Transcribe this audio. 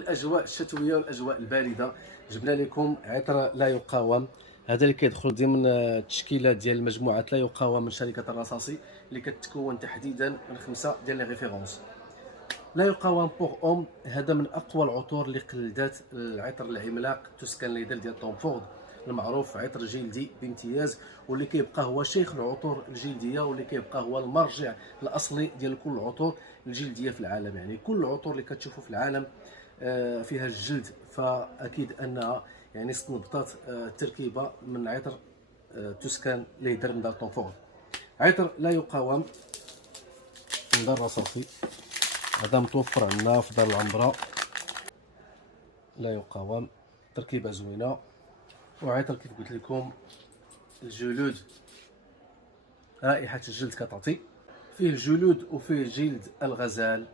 الاجواء الشتويه والاجواء البارده جبنا لكم عطر لا يقاوم. هذا اللي كيدخل ضمن التشكيلات ديال مجموعه لا يقاوم من شركه الرصاصي، اللي كتكون تحديدا من 5 ديال لي ريفيرونس. لا يقاوم بوغ اوم هذا من اقوى العطور اللي قلدات العطر العملاق توسكان ليدر ديال توم فورد، المعروف عطر جلدي بامتياز، واللي كيبقى هو شيخ العطور الجلديه، واللي كيبقى هو المرجع الاصلي ديال كل العطور الجلديه في العالم. يعني كل العطور اللي كتشوفوا في العالم فيها الجلد، فاكيد انها يعني استنبطت تركيبه من عطر توسكان ليدر من دار توم فورد. عطر لا يقاوم من دار رصاصي، هذا متوفر عندنا في دار العنبره. لا يقاوم تركيبه زوينه، وعطر كيف قلت لكم الجلود، رائحه الجلد كتعطي فيه الجلود وفيه جلد الغزال